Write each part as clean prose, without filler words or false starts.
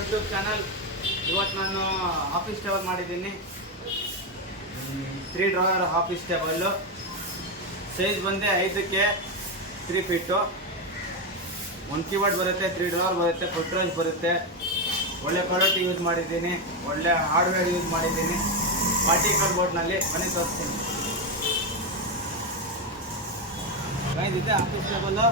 YouTube channel. ಇವತ್ತು ನಾನು office table ಮಾಡಿದ್ದೀನಿ. 3 ಡ್ರಾವರ್ ಆಫೀಸ್ ಟೇಬಲ್ಲು. ಸೈಜ್ ಬಂದು 5ಕ್ಕೆ 3 ಫೀಟು. 1 ಕೀಬೋರ್ಡ್ ಬರುತ್ತೆ, 3 ಡ್ರಾವರ್ ಬರುತ್ತೆ, ಫುಟ್ರೇಜ್ ಬರುತ್ತೆ. ಒಳ್ಳೆ ಕ್ವಾಲಿಟಿ ಯೂಸ್ ಮಾಡಿದ್ದೀನಿ, ಒಳ್ಳೆ ಹಾರ್ಡ್ವೇರ್ ಯೂಸ್ ಮಾಡಿದ್ದೀನಿ. ಪಾರ್ಟಿಕಲ್ ಬೋರ್ಡ್ನಲ್ಲಿ ಬನ್ನಿ ತೋರಿಸ್ತೀನಿ. ಇದೆ ಆಫೀಸ್ ಟೇಬಲ್ಲು.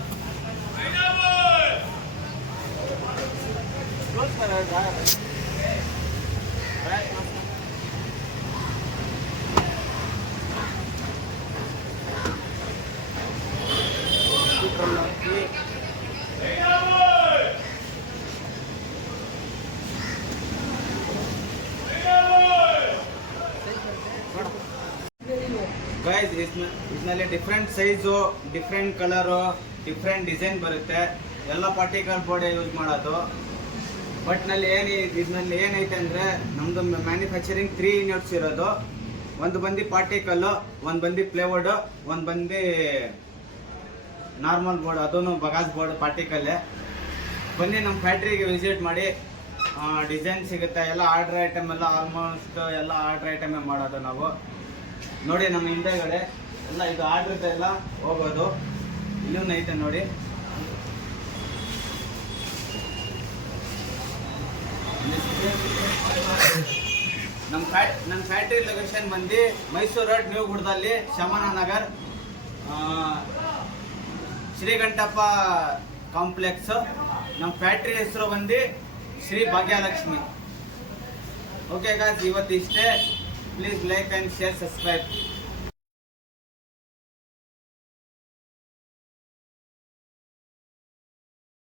ಗೈಸ್, ಇದರಲ್ಲಿ different size, different colour, different design ಬರುತ್ತೆ. ಎಲ್ಲ ಪಾರ್ಟಿಕಲ್ ಬೋರ್ಡೇ ಯೂಸ್ ಮಾಡೋದು. ಬಟ್ ಇದರಲ್ಲಿ ಏನೈತೆ ಅಂದರೆ ನಮ್ಮದು ಮ್ಯಾನುಫ್ಯಾಕ್ಚರಿಂಗ್ 3 ಯೂನಿಟ್ಸ್ ಇರೋದು. ಒಂದು ಬಂದು ಪಾರ್ಟಿಕಲ್ಲು, ಒಂದು ಬಂದು ಪ್ಲೇಬೋರ್ಡು, ಒಂದು ಬಂದು ನಾರ್ಮಲ್ ಬೋರ್ಡ್, ಅದೂ ಬಗಾಸ್ ಬೋರ್ಡ್ ಪಾರ್ಟಿಕಲ್ಲೇ. ಬನ್ನಿ ನಮ್ಮ ಫ್ಯಾಕ್ಟ್ರಿಗೆ ವಿಸಿಟ್ ಮಾಡಿ. ಡಿಸೈನ್ ಸಿಗುತ್ತೆ. ಎಲ್ಲ ಆರ್ಡ್ರ್ ಐಟಮ್ ಎಲ್ಲ ಆಲ್ಮೋಸ್ಟ್ ಎಲ್ಲ ಆರ್ಡ್ರ್ ಐಟಮೇ ಮಾಡೋದು ನಾವು. ನೋಡಿ ನಮ್ಮ ಹಿಂದೆಗಡೆ ಎಲ್ಲ ಇದು ಆರ್ಡ್ರದ್ದೆಲ್ಲ ಹೋಗೋದು. ಇಲ್ಲೂ ಐತೆ ನೋಡಿ. ನಮ್ಮ ಫ್ಯಾಕ್ಟ್ರಿ ಲೊಕೇಶನ್ ಬಂದು ಮೈಸೂರು ರೋಡ್, ನ್ಯೂ ಗುಡ್ದಲ್ಲಿ, ಶಮನ ನಗರ್, ಶ್ರೀಗಂಟಪ್ಪ ಕಾಂಪ್ಲೆಕ್ಸ್. ನಮ್ಮ ಫ್ಯಾಕ್ಟ್ರಿ ಹೆಸರು ಬಂದು ಶ್ರೀ ಭಾಗ್ಯಲಕ್ಷ್ಮಿ. ಓಕೆ ಗಾಯ್ಸ್, ಇವತ್ತು ಇಷ್ಟೇ. Please like and share, subscribe.